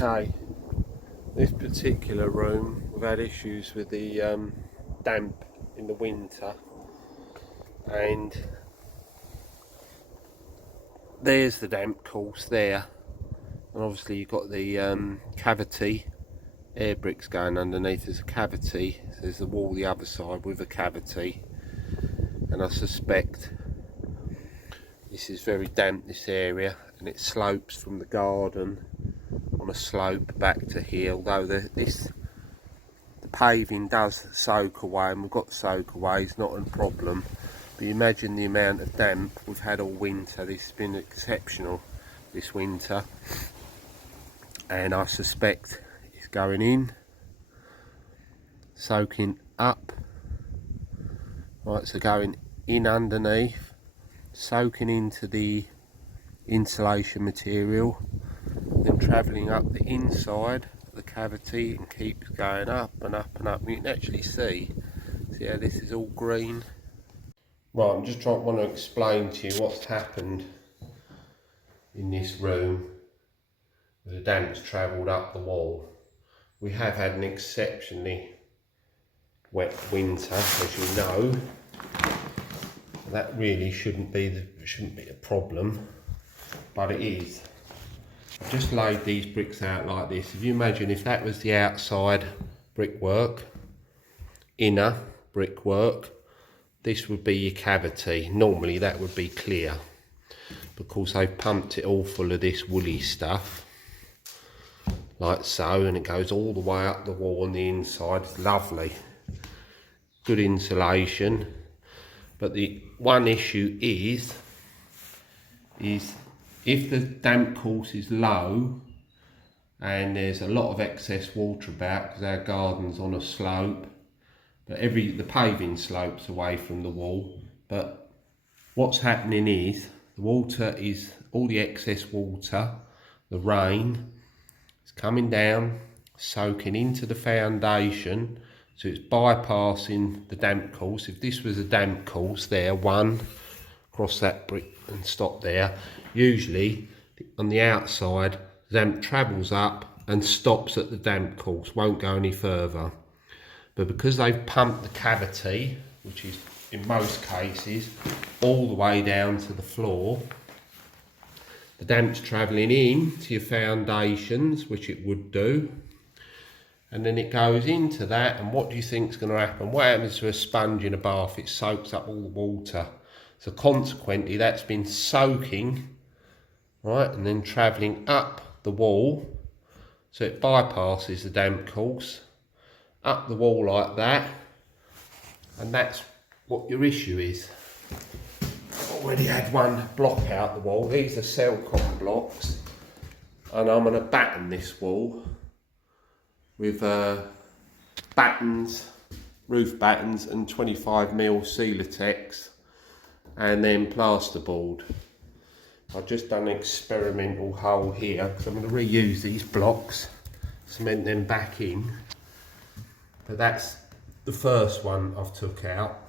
Okay, this particular room, we've had issues with the damp in the winter, and there's the damp course there, and obviously you've got the cavity, air bricks going underneath. There's a cavity, there's the wall the other side with a cavity, and I suspect this is very damp, this area, and it slopes from the garden on a slope back to here, although the paving does soak away, and we've got soak away, it's not a problem. But you imagine the amount of damp we've had all winter. This has been exceptional this winter, and I suspect it's going in, soaking up, right, so going in underneath, soaking into the insulation material, then travelling up the inside of the cavity and keeps going up and up and up. You can actually see how this is all green. Right, I'm just want to explain to you what's happened in this room. The damp's travelled up the wall. We have had an exceptionally wet winter, as you know. That really shouldn't be a problem, but it is. I've just laid these bricks out like this. If you imagine if that was the outside brickwork, inner brickwork, this would be your cavity. Normally that would be clear, because they've pumped it all full of this woolly stuff, like so, and it goes all the way up the wall on the inside. It's lovely, good insulation. But the one issue is if the damp course is low and there's a lot of excess water about, because our garden's on a slope, but the paving slopes away from the wall, but what's happening is the water is, all the excess water, the rain, is coming down, soaking into the foundation, so it's bypassing the damp course. If this was a damp course there, one across that brick and stop there, usually on the outside damp travels up and stops at the damp course, won't go any further. But because they've pumped the cavity, which is in most cases all the way down to the floor, the damp's travelling in to your foundations, which it would do, and then it goes into that. And what do you think is going to happen? What happens to a sponge in a bath? It soaks up all the water. So consequently, that's been soaking, right, and then travelling up the wall. So it bypasses the damp course, up the wall like that. And that's what your issue is. I've already had one block out the wall. These are Celcom blocks. And I'm going to batten this wall with battens, roof battens, and 25mm Celotex, and then plasterboard. I've just done an experimental hole here because I'm going to reuse these blocks, cement them back in. But that's the first one I've took out,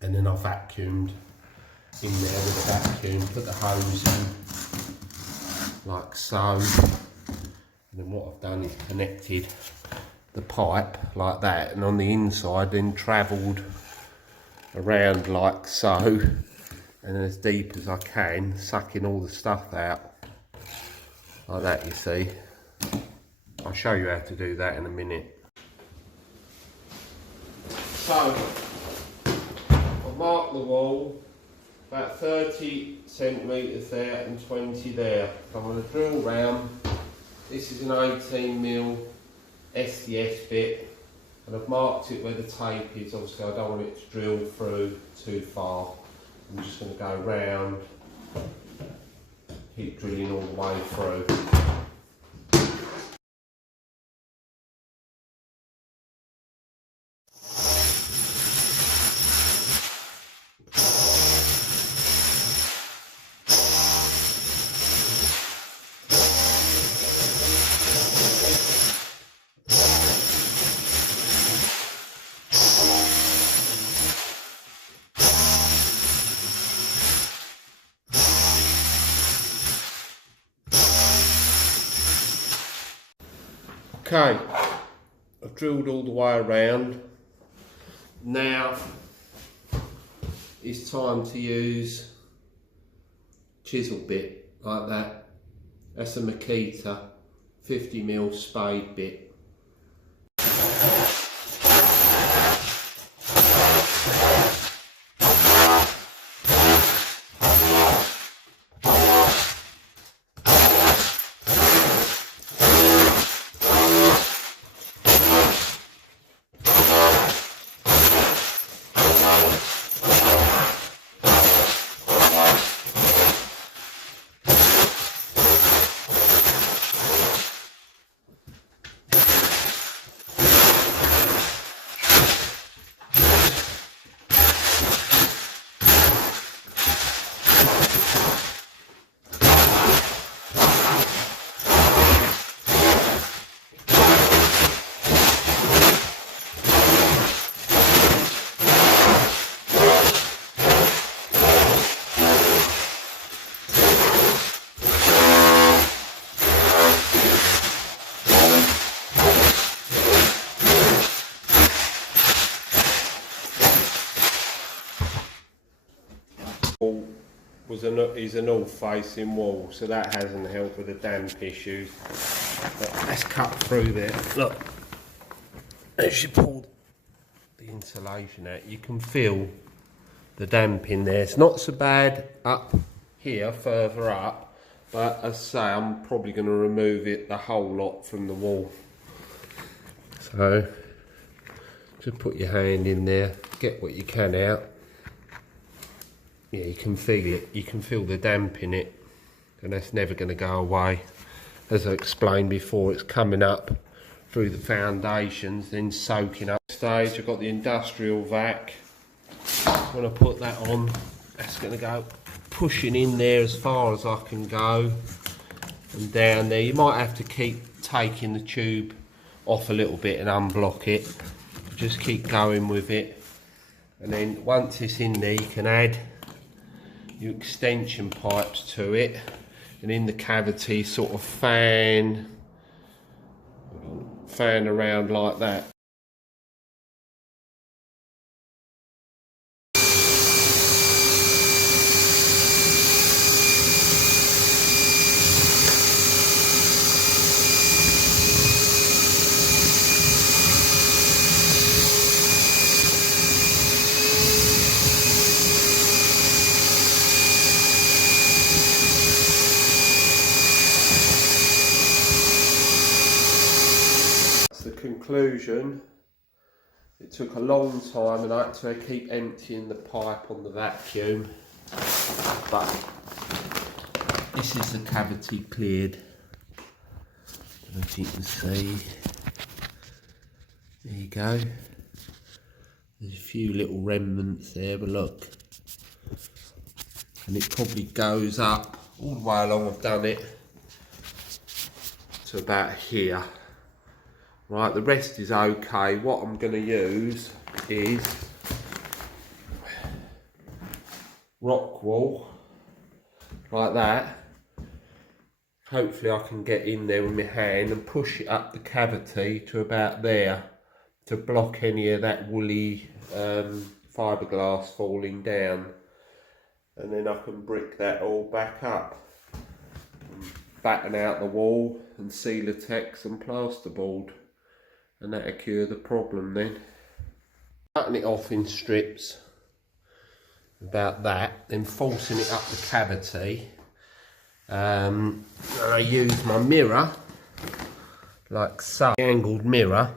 and then I vacuumed in there with a vacuum, put the hose in like so. And then what I've done is connected the pipe like that, and on the inside then travelled around like so, and as deep as I can, sucking all the stuff out like that, you see. I'll show you how to do that in a minute. So I've marked the wall about 30 centimetres there and 20 there. So I'm going to drill round. This is an 18mm SDS bit, and I've marked it where the tape is. Obviously I don't want it to drill through too far. I'm just going to go round, keep drilling all the way through. Okay, I've drilled all the way around. Now it's time to use chisel bit like that. That's a Makita 50mm spade bit. Is a north facing wall, so that hasn't helped with the damp issues. But let's cut through there. Look, as you pull the insulation out, you can feel the damp in there. It's not so bad up here, further up, but as I say, I'm probably going to remove it the whole lot from the wall. So just put your hand in there, get what you can out. Yeah, you can feel it, you can feel the damp in it, and that's never going to go away. As I explained before, it's coming up through the foundations, then soaking up. Stage, I've got the industrial vac. When I put that on, that's going to go pushing in there as far as I can go, and down there. You might have to keep taking the tube off a little bit and unblock it. Just keep going with it, and then once it's in there, you can add your extension pipes to it, and in the cavity sort of fan around like that. Conclusion, it took a long time and I had to keep emptying the pipe on the vacuum, but this is the cavity cleared. I don't know if you can see, there you go, there's a few little remnants there, but look, and it probably goes up all the way along. I've done it to about here. Right, the rest is okay. What I'm going to use is rockwool, like that. Hopefully I can get in there with my hand and push it up the cavity to about there to block any of that woolly fiberglass falling down. And then I can brick that all back up, and batten out the wall and Celotex and plasterboard. And that'll cure the problem then. Cutting it off in strips, about that, then forcing it up the cavity. I use my mirror, like so, angled mirror,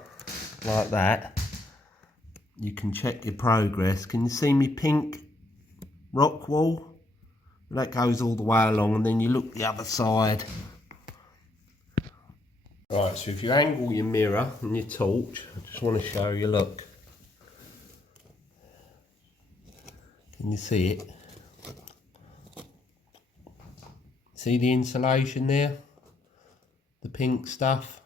like that. You can check your progress. Can you see me pink rock wall? That goes all the way along, and then you look the other side. Right, so if you angle your mirror and your torch, I just want to show you, look. Can you see it? See the insulation there? The pink stuff?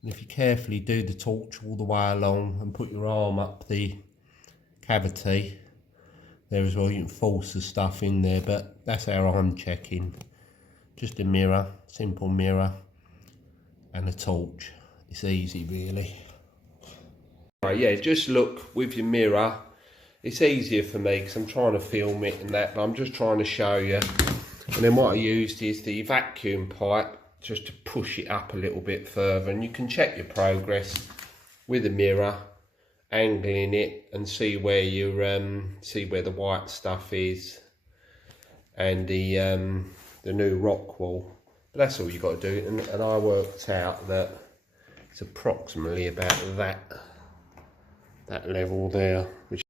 And if you carefully do the torch all the way along and put your arm up the cavity, there as well, you can force the stuff in there, but that's how I'm checking. Just a mirror, simple mirror, and a torch. it's easy really. Right, yeah, just look with your mirror. It's easier for me because I'm trying to film it and that, but I'm just trying to show you. And then what I used is the vacuum pipe just to push it up a little bit further, and you can check your progress with a mirror, angling it, and see where you see where the white stuff is, and the new rockwool. But that's all you got to do, and I worked out that it's approximately about that level there, which